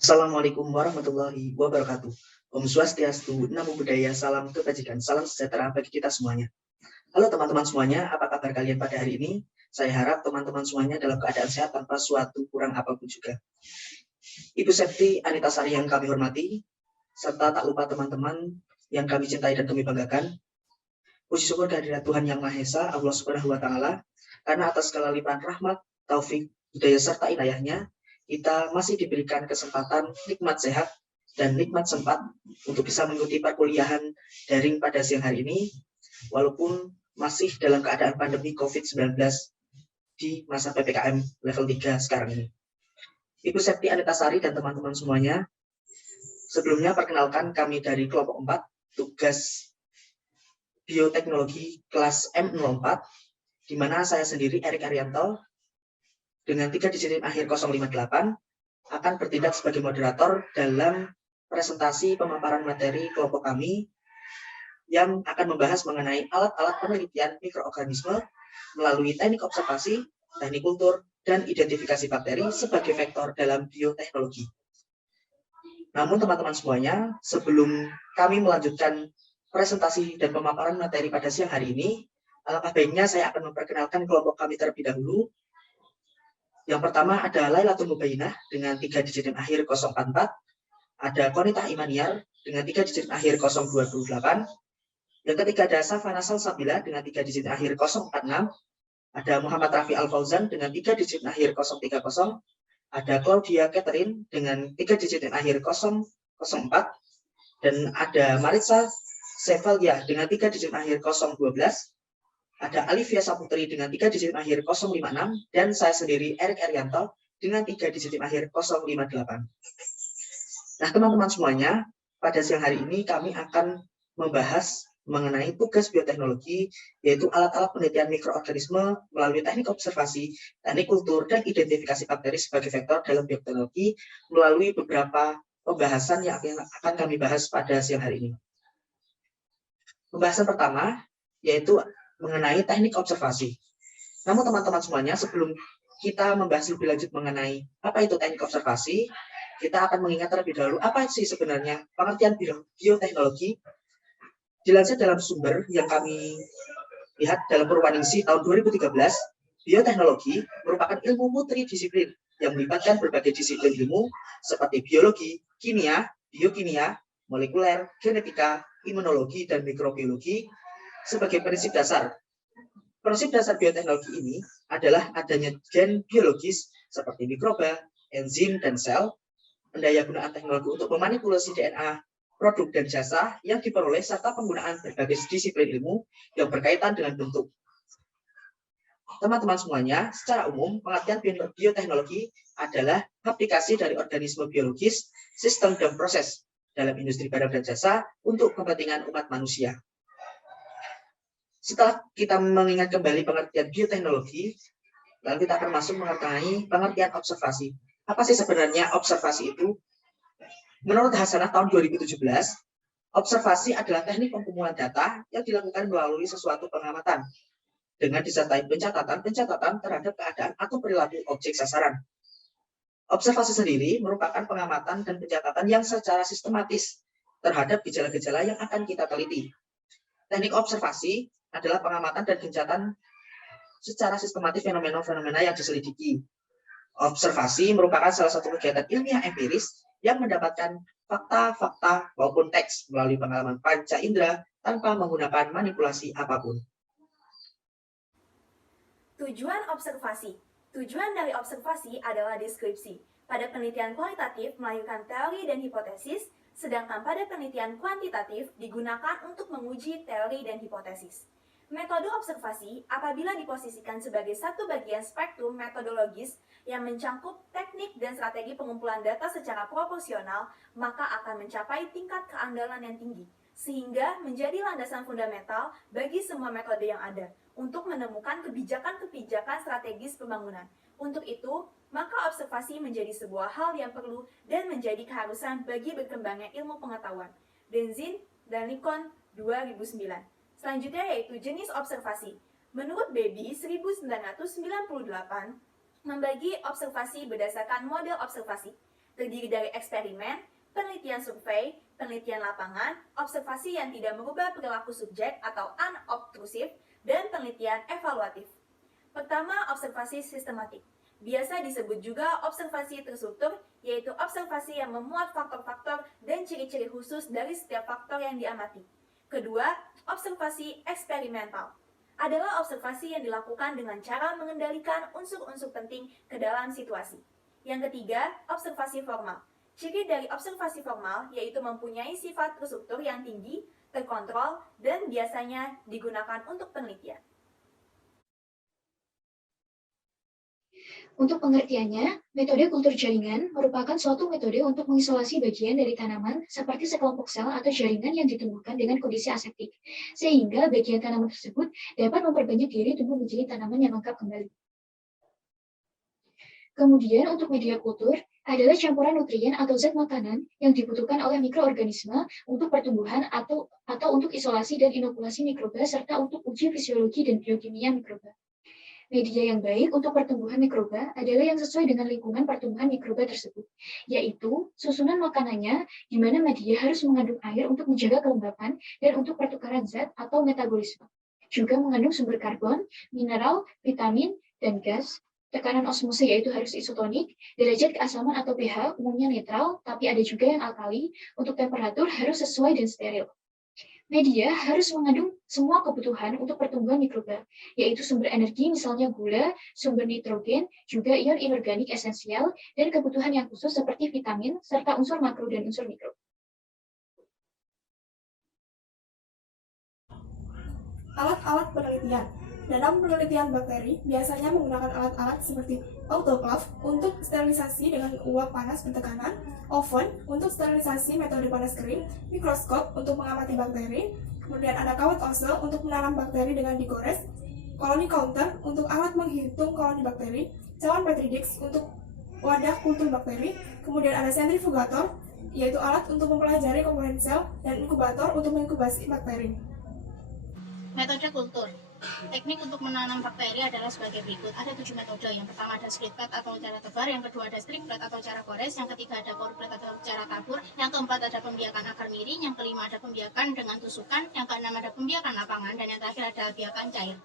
Assalamualaikum warahmatullahi wabarakatuh. Om Swastiastu, Namo Buddhaya, salam kebajikan, salam sejahtera bagi kita semuanya. Halo teman-teman semuanya, apa kabar kalian pada hari ini? Saya harap teman-teman semuanya dalam keadaan sehat tanpa suatu kurang apapun juga. Ibu Septi Anita Sari yang kami hormati, serta tak lupa teman-teman yang kami cintai dan kami banggakan. Puji syukur kehadirat Tuhan Yang Maha Esa, Allah Subhanahu wa Ta'ala, karena atas segala limpahan rahmat, taufik, hidayah serta inayahnya, kita masih diberikan kesempatan nikmat sehat dan nikmat sempat untuk bisa mengikuti perkuliahan daring pada siang hari ini, walaupun masih dalam keadaan pandemi COVID-19 di masa PPKM level 3 sekarang ini. Ibu Septi Anita Sari dan teman-teman semuanya, sebelumnya perkenalkan kami dari kelompok 4, tugas bioteknologi kelas M04, di mana saya sendiri, Erik Arianto, dengan 3 digit akhir 058, akan bertindak sebagai moderator dalam presentasi pemaparan materi kelompok kami yang akan membahas mengenai alat-alat penelitian mikroorganisme melalui teknik observasi, teknik kultur, dan identifikasi bakteri sebagai vektor dalam bioteknologi. Namun teman-teman semuanya, sebelum kami melanjutkan presentasi dan pemaparan materi pada siang hari ini, alangkah baiknya saya akan memperkenalkan kelompok kami terlebih dahulu. Yang pertama ada Lailatul Mubainah dengan 3 digit akhir 044, ada Konitah Imaniar dengan 3 digit akhir 028, yang ketiga ada Safana Salsabila dengan 3 digit akhir 046, ada Muhammad Rafi Al-Fauzan dengan 3 digit akhir 030, ada Claudia Catherine dengan 3 digit akhir 004, dan ada Maritza Sevalia dengan 3 digit akhir 012, ada Alivia Saputri dengan 3 digit akhir 056, dan saya sendiri Erik Arianto dengan 3 digit akhir 058. Nah teman-teman semuanya, pada siang hari ini kami akan membahas mengenai tugas bioteknologi, yaitu alat-alat penelitian mikroorganisme melalui teknik observasi, teknik kultur, dan identifikasi bakteri sebagai vektor dalam bioteknologi melalui beberapa pembahasan yang akan kami bahas pada siang hari ini. Pembahasan pertama yaitu mengenai teknik observasi. Namun teman-teman semuanya, sebelum kita membahas lebih lanjut mengenai apa itu teknik observasi, kita akan mengingat terlebih dahulu apa sih sebenarnya pengertian bioteknologi. Dilansir dalam sumber yang kami lihat dalam Purwaningsih tahun 2013, bioteknologi merupakan ilmu multidisiplin yang melibatkan berbagai disiplin ilmu seperti biologi, kimia, biokimia, molekuler, genetika, imunologi, dan mikrobiologi sebagai prinsip dasar. Prinsip dasar bioteknologi ini adalah adanya gen biologis seperti mikroba, enzim, dan sel, pendayagunaan teknologi untuk memanipulasi DNA, produk dan jasa yang diperoleh, serta penggunaan berbagai disiplin ilmu yang berkaitan dengan bentuk. Teman-teman semuanya, secara umum, pengertian bioteknologi adalah aplikasi dari organisme biologis, sistem, dan proses dalam industri barang dan jasa untuk kepentingan umat manusia. Setelah kita mengingat kembali pengertian bioteknologi, lalu kita akan masuk mengenai pengertian observasi. Apa sih sebenarnya observasi itu? Menurut Hasanah tahun 2017, observasi adalah teknik pengumpulan data yang dilakukan melalui sesuatu pengamatan dengan disertai pencatatan terhadap keadaan atau perilaku objek sasaran. Observasi sendiri merupakan pengamatan dan pencatatan yang secara sistematis terhadap gejala-gejala yang akan kita teliti. Teknik observasi adalah pengamatan dan pencatatan secara sistematis fenomena-fenomena yang diselidiki. Observasi merupakan salah satu kegiatan ilmiah empiris yang mendapatkan fakta-fakta maupun teks melalui pengalaman panca indera tanpa menggunakan manipulasi apapun. Tujuan observasi. Tujuan dari observasi adalah deskripsi. Pada penelitian kualitatif melahirkan teori dan hipotesis, sedangkan pada penelitian kuantitatif digunakan untuk menguji teori dan hipotesis. Metode observasi apabila diposisikan sebagai satu bagian spektrum metodologis yang mencangkup teknik dan strategi pengumpulan data secara proporsional, maka akan mencapai tingkat keandalan yang tinggi, sehingga menjadi landasan fundamental bagi semua metode yang ada untuk menemukan kebijakan-kebijakan strategis pembangunan. Untuk itu, maka observasi menjadi sebuah hal yang perlu dan menjadi keharusan bagi berkembangnya ilmu pengetahuan. Denzin dan Lincoln 2009. Selanjutnya yaitu jenis observasi. Menurut Bebi 1998, membagi observasi berdasarkan model observasi. terdiri dari eksperimen, penelitian survei, penelitian lapangan, observasi yang tidak merubah perilaku subjek atau unobtrusif, dan penelitian evaluatif. Pertama, observasi sistematik. Biasa disebut juga observasi terstruktur, yaitu observasi yang memuat faktor-faktor dan ciri-ciri khusus dari setiap faktor yang diamati. Kedua, observasi eksperimental adalah observasi yang dilakukan dengan cara mengendalikan unsur-unsur penting ke dalam situasi. Yang ketiga, observasi formal. Ciri dari observasi formal yaitu mempunyai sifat terstruktur yang tinggi, terkontrol, dan biasanya digunakan untuk penelitian. Untuk pengertiannya, metode kultur jaringan merupakan suatu metode untuk mengisolasi bagian dari tanaman seperti sekelompok sel atau jaringan yang ditumbuhkan dengan kondisi aseptik, sehingga bagian tanaman tersebut dapat memperbanyak diri tumbuh menjadi tanaman yang lengkap kembali. Kemudian untuk media kultur adalah campuran nutrien atau zat makanan yang dibutuhkan oleh mikroorganisme untuk pertumbuhan atau untuk isolasi dan inokulasi mikroba serta untuk uji fisiologi dan biokimia mikroba. Media yang baik untuk pertumbuhan mikroba adalah yang sesuai dengan lingkungan pertumbuhan mikroba tersebut, yaitu susunan makanannya di mana media harus mengandung air untuk menjaga kelembapan dan untuk pertukaran zat atau metabolisme. Juga mengandung sumber karbon, mineral, vitamin, dan gas. Tekanan osmose yaitu harus isotonik, derajat keasaman atau pH umumnya netral, tapi ada juga yang alkali, untuk temperatur harus sesuai dan steril. Media harus mengandung semua kebutuhan untuk pertumbuhan mikroba, yaitu sumber energi misalnya gula, sumber nitrogen, juga ion inorganik esensial, dan kebutuhan yang khusus seperti vitamin, serta unsur makro dan unsur mikro. Alat-alat penelitian. Dalam penelitian bakteri, biasanya menggunakan alat-alat seperti autoclave untuk sterilisasi dengan uap panas bertekanan, oven untuk sterilisasi metode panas kering, mikroskop untuk mengamati bakteri, kemudian ada kawat Ose untuk menanam bakteri dengan digores, koloni counter untuk alat menghitung koloni bakteri, cawan Petri dish untuk wadah kultur bakteri, kemudian ada sentrifugator, yaitu alat untuk mempelajari komponen sel, dan inkubator untuk menginkubasi bakteri. Metode kultur. Teknik untuk menanam bakteri adalah sebagai berikut. Ada 7 metode. Yang pertama ada split plate atau cara tebar, yang kedua ada strip plate atau cara gores, yang ketiga ada core plate atau cara tabur, yang keempat ada pembiakan akar miring, yang kelima ada pembiakan dengan tusukan, yang keenam ada pembiakan lapangan, dan yang terakhir ada biakan cair.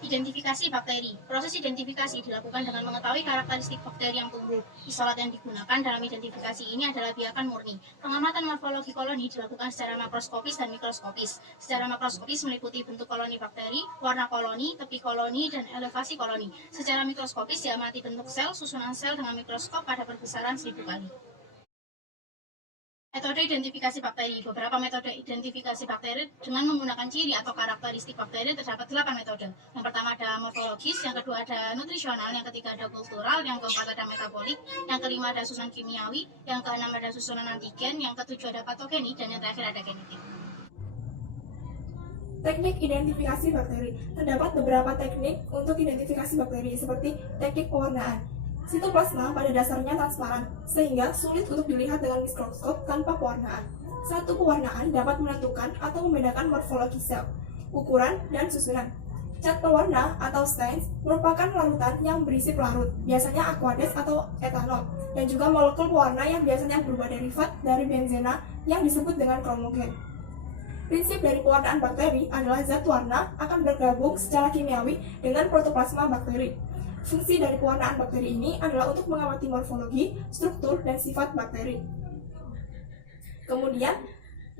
Identifikasi bakteri. Proses identifikasi dilakukan dengan mengetahui karakteristik bakteri yang tumbuh. Isolat yang digunakan dalam identifikasi ini adalah biakan murni. Pengamatan morfologi koloni dilakukan secara makroskopis dan mikroskopis. Secara makroskopis meliputi bentuk koloni bakteri, warna koloni, tepi koloni, dan elevasi koloni. Secara mikroskopis diamati bentuk sel, susunan sel dengan mikroskop pada perbesaran 1000 kali. Metode identifikasi bakteri. Beberapa metode identifikasi bakteri dengan menggunakan ciri atau karakteristik bakteri terdapat 8 metode. Yang pertama ada morfologis, yang kedua ada nutrisional, yang ketiga ada kultural, yang keempat ada metabolik, yang kelima ada susunan kimiawi, yang keenam ada susunan antigen, yang ketujuh ada patogenik, dan yang terakhir ada genetik. Teknik identifikasi bakteri. Terdapat beberapa teknik untuk identifikasi bakteri, seperti teknik pewarnaan. Sitoplasma pada dasarnya transparan, sehingga sulit untuk dilihat dengan mikroskop tanpa pewarnaan. Satu pewarnaan dapat menentukan atau membedakan morfologi sel, ukuran, dan susunan. Cat pewarna atau stains merupakan larutan yang berisi pelarut, biasanya aqueous atau etanol, dan juga molekul pewarna yang biasanya berubah derivat dari benzena yang disebut dengan kromogen. Prinsip dari pewarnaan bakteri adalah zat warna akan bergabung secara kimiawi dengan protoplasma bakteri. Fungsi dari pewarnaan bakteri ini adalah untuk mengamati morfologi, struktur, dan sifat bakteri. Kemudian,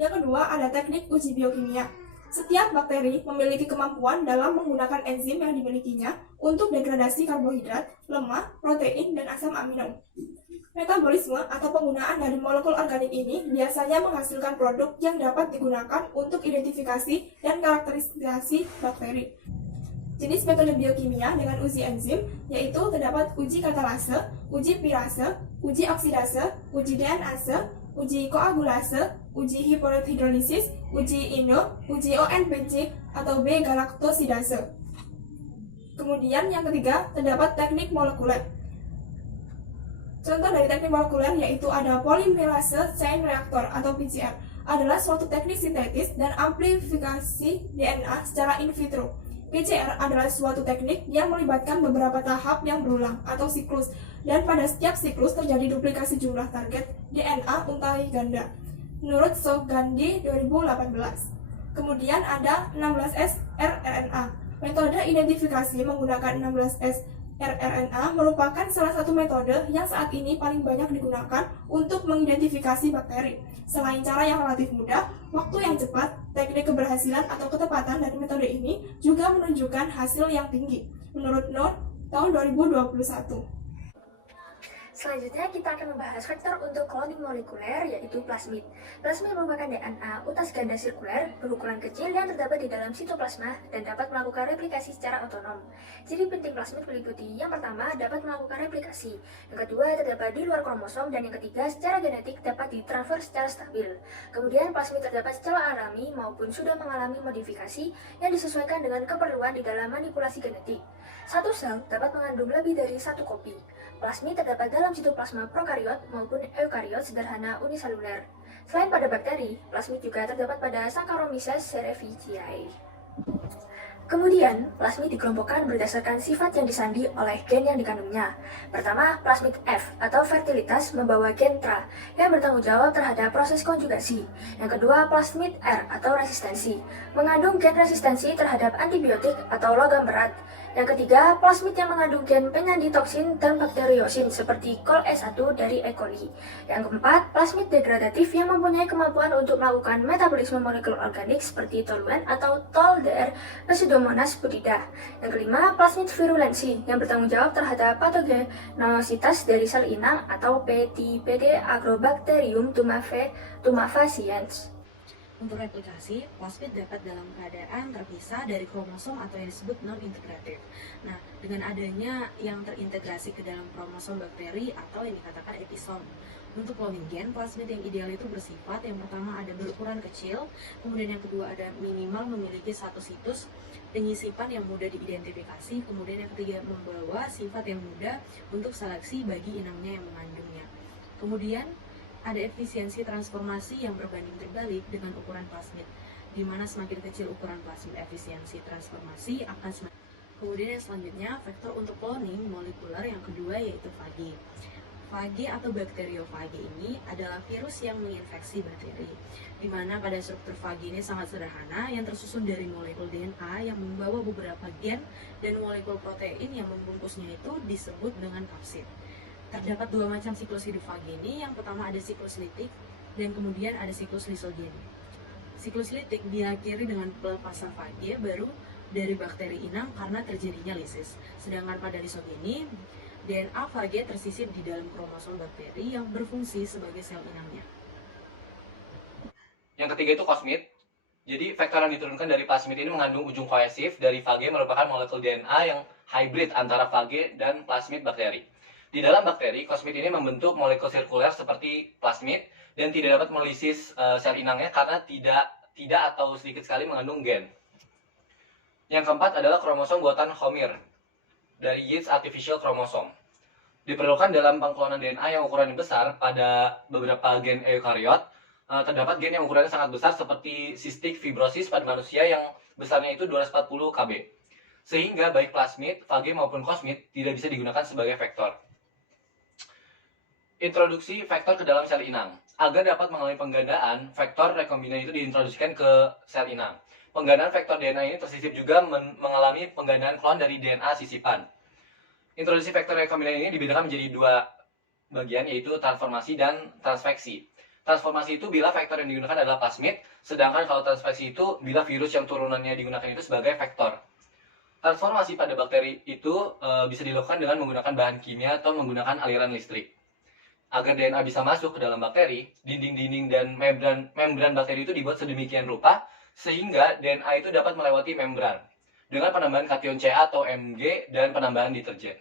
yang kedua ada teknik uji biokimia. Setiap bakteri memiliki kemampuan dalam menggunakan enzim yang dimilikinya untuk degradasi karbohidrat, lemak, protein, dan asam amino. Metabolisme atau penggunaan dari molekul organik ini biasanya menghasilkan produk yang dapat digunakan untuk identifikasi dan karakterisasi bakteri. Jenis metode biokimia dengan uji enzim yaitu terdapat uji katalase, uji pirase, uji oksidase, uji DNase, uji koagulase, uji hidrolisis, uji indo, uji ONPC atau B-galaktosidase. Kemudian yang ketiga terdapat teknik molekuler. Contoh dari teknik molekuler yaitu ada polymerase chain reactor atau PCR, adalah suatu teknik sintetis dan amplifikasi DNA secara in vitro. PCR adalah suatu teknik yang melibatkan beberapa tahap yang berulang atau siklus dan pada setiap siklus terjadi duplikasi jumlah target DNA untai ganda menurut Sogandhi 2018. Kemudian ada 16S rRNA. Metode identifikasi menggunakan 16S rRNA merupakan salah satu metode yang saat ini paling banyak digunakan untuk mengidentifikasi bakteri. Selain cara yang relatif mudah, waktu yang cepat, teknik keberhasilan atau ketepatan dari metode ini juga menunjukkan hasil yang tinggi. Menurut Noor, tahun 2021. Selanjutnya kita akan membahas faktor untuk cloning molekuler yaitu plasmid. Plasmid merupakan DNA utas ganda sirkuler berukuran kecil yang terdapat di dalam sitoplasma dan dapat melakukan replikasi secara otonom. Ciri penting plasmid meliputi yang pertama dapat melakukan replikasi, yang kedua terdapat di luar kromosom, dan yang ketiga secara genetik dapat ditransfer secara stabil. Kemudian plasmid terdapat secara alami maupun sudah mengalami modifikasi yang disesuaikan dengan keperluan di dalam manipulasi genetik. Satu sel dapat mengandung lebih dari satu kopi. Plasmid terdapat dalam sitoplasma prokariot maupun eukariot sederhana uniseluler. Selain pada bakteri, plasmid juga terdapat pada Saccharomyces cerevisiae. Kemudian, plasmid dikelompokkan berdasarkan sifat yang disandi oleh gen yang dikandungnya. Pertama, plasmid F atau fertilitas membawa gen Tra yang bertanggung jawab terhadap proses konjugasi. Yang kedua, plasmid R atau resistensi, mengandung gen resistensi terhadap antibiotik atau logam berat. Yang ketiga, plasmid yang mengandung gen penyandi toksin dan bakteriosin seperti Col E1 dari E. coli. Yang keempat, plasmid degradatif yang mempunyai kemampuan untuk melakukan metabolisme molekul organik seperti toluen atau Tol-Dr Pseudomonas butida. Yang kelima, plasmid virulensi yang bertanggung jawab terhadap patogenositas dari sel inang atau PD Agrobacterium tumefaciens. Untuk replikasi, plasmid dapat dalam keadaan terpisah dari kromosom atau yang disebut non-integratif. Nah, dengan adanya yang terintegrasi ke dalam kromosom bakteri atau yang dikatakan episom. Untuk cloning gen, plasmid yang ideal itu bersifat yang pertama ada berukuran kecil, kemudian yang kedua ada minimal memiliki satu situs penyisipan yang mudah diidentifikasi, kemudian yang ketiga membawa sifat yang mudah untuk seleksi bagi inangnya yang mengandungnya. Kemudian ada efisiensi transformasi yang berbanding terbalik dengan ukuran plasmid, di mana semakin kecil ukuran plasmid efisiensi transformasi akan semakin. Kemudian yang selanjutnya, faktor untuk cloning molekuler yang kedua yaitu fage. Fage atau bakteriofage ini adalah virus yang menginfeksi bakteri, di mana pada struktur fage ini sangat sederhana yang tersusun dari molekul DNA yang membawa beberapa gen dan molekul protein yang membungkusnya itu disebut dengan kapsid. Terdapat dua macam siklus hidup fage ini, yang pertama ada siklus litik dan kemudian ada siklus lisogen. Siklus litik diakhiri dengan pelepasan fage baru dari bakteri inang karena terjadinya lisis. Sedangkan pada lisogeni, DNA fage tersisip di dalam kromosom bakteri yang berfungsi sebagai sel inangnya. Yang ketiga itu kosmid. Jadi faktor yang diturunkan dari plasmid ini mengandung ujung koesif dari fage merupakan molekul DNA yang hybrid antara fage dan plasmid bakteri. Di dalam bakteri, kosmid ini membentuk molekul sirkuler seperti plasmid dan tidak dapat melisis sel inangnya karena tidak atau sedikit sekali mengandung gen. Yang keempat adalah kromosom buatan Homer dari Yeats Artificial Chromosome. Diperlukan dalam pengklonan DNA yang ukurannya besar pada beberapa gen eukariot. Terdapat gen yang ukurannya sangat besar seperti cystic fibrosis pada manusia yang besarnya itu 240 kb. Sehingga baik plasmid, fage maupun kosmid tidak bisa digunakan sebagai vektor. Introduksi vektor ke dalam sel inang. Agar dapat mengalami penggandaan, vektor rekombinan itu diintroduksikan ke sel inang. Penggandaan vektor DNA ini tersisip juga mengalami penggandaan klon dari DNA sisipan. Introduksi vektor rekombinan ini dibedakan menjadi dua bagian, yaitu transformasi dan transveksi. Transformasi itu bila vektor yang digunakan adalah plasmid, sedangkan kalau transveksi itu bila virus yang turunannya digunakan itu sebagai vektor. Transformasi pada bakteri itu bisa dilakukan dengan menggunakan bahan kimia atau menggunakan aliran listrik. Agar DNA bisa masuk ke dalam bakteri, dinding-dinding dan membran bakteri itu dibuat sedemikian rupa sehingga DNA itu dapat melewati membran dengan penambahan kation Ca atau Mg dan penambahan deterjen.